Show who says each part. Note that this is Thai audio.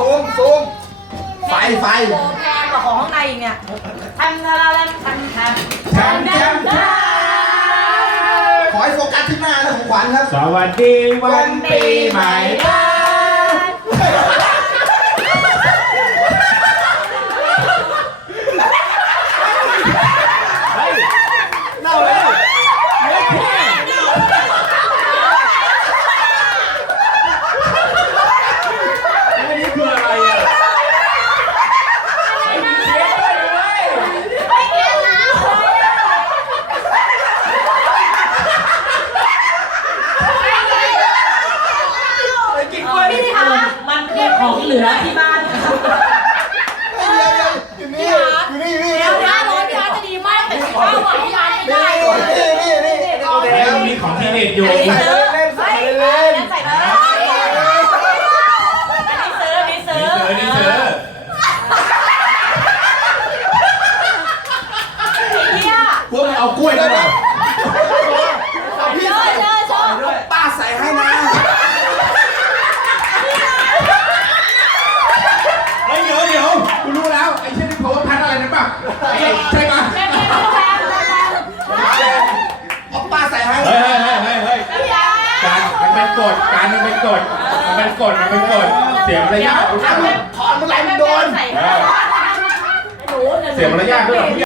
Speaker 1: ซูมซูมไฟไฟ
Speaker 2: โอ้แพงกว่าของข้างในอีกเนี่ยทำทำทำทำทำ
Speaker 1: แชมป์แชมป์ขอให้โฟกัสที่หน้านะของขวัญครับ
Speaker 3: สวัสดีวันปีใหม่ เฮ้ยเน่าเลยเฮ้ยพี่อันนี้คืออะไรอะไอ้มีเค้กด้วยเว้ย
Speaker 2: ไม่เกี่ยวนะ
Speaker 3: ไอ้กิ๊กด้วย
Speaker 2: พี่คะมันคือ ของเหลือที่บ้าน
Speaker 1: อยู่นี่อยู่นี่อยู่นี่
Speaker 2: เดี๋ยวนะร้อยพี่อาร์ตจะดีมากแต่ข้าวหวานพี่อาร์ตไม่ได้
Speaker 1: นี่นี่นี่
Speaker 3: แล้วมีของทีเด็ดอยู่
Speaker 2: อันนี้ซื้อเล่นใส่เล่นใส่เลยอันนี้ซื้ออันนี้ซื้อ
Speaker 3: นี่เสือนี่เสือ
Speaker 2: ไอ้เหี้ย
Speaker 3: พวกมึงเอากล้วยด้วยเหรอ
Speaker 1: พี่
Speaker 2: เช
Speaker 1: ใส่
Speaker 2: ยเชยเชย
Speaker 1: ป้าใส่ให้นะ
Speaker 3: เฮ้ยเดี๋ยวเดี๋ยวกูรู้แล้วไอ้เช่นนี่ power pad อะไรนะป่ะไอ้ใช่ป่ะ
Speaker 2: แม่แม่แม่แม่แม่
Speaker 1: เอาป้าใส่ให้
Speaker 3: เฮ้ยเฮ้ยเฮ้ยเฮ้ย
Speaker 2: พี่อาร์ต
Speaker 3: การมันเป็นกฎการมันเป็นกฎมันเป็นกฎมันเป็นกฎเสียมารยาท
Speaker 1: ถอนเมื่อไหร่มันโดน
Speaker 2: ใส่หนู
Speaker 3: เสียมารยาทด้วยเหรอ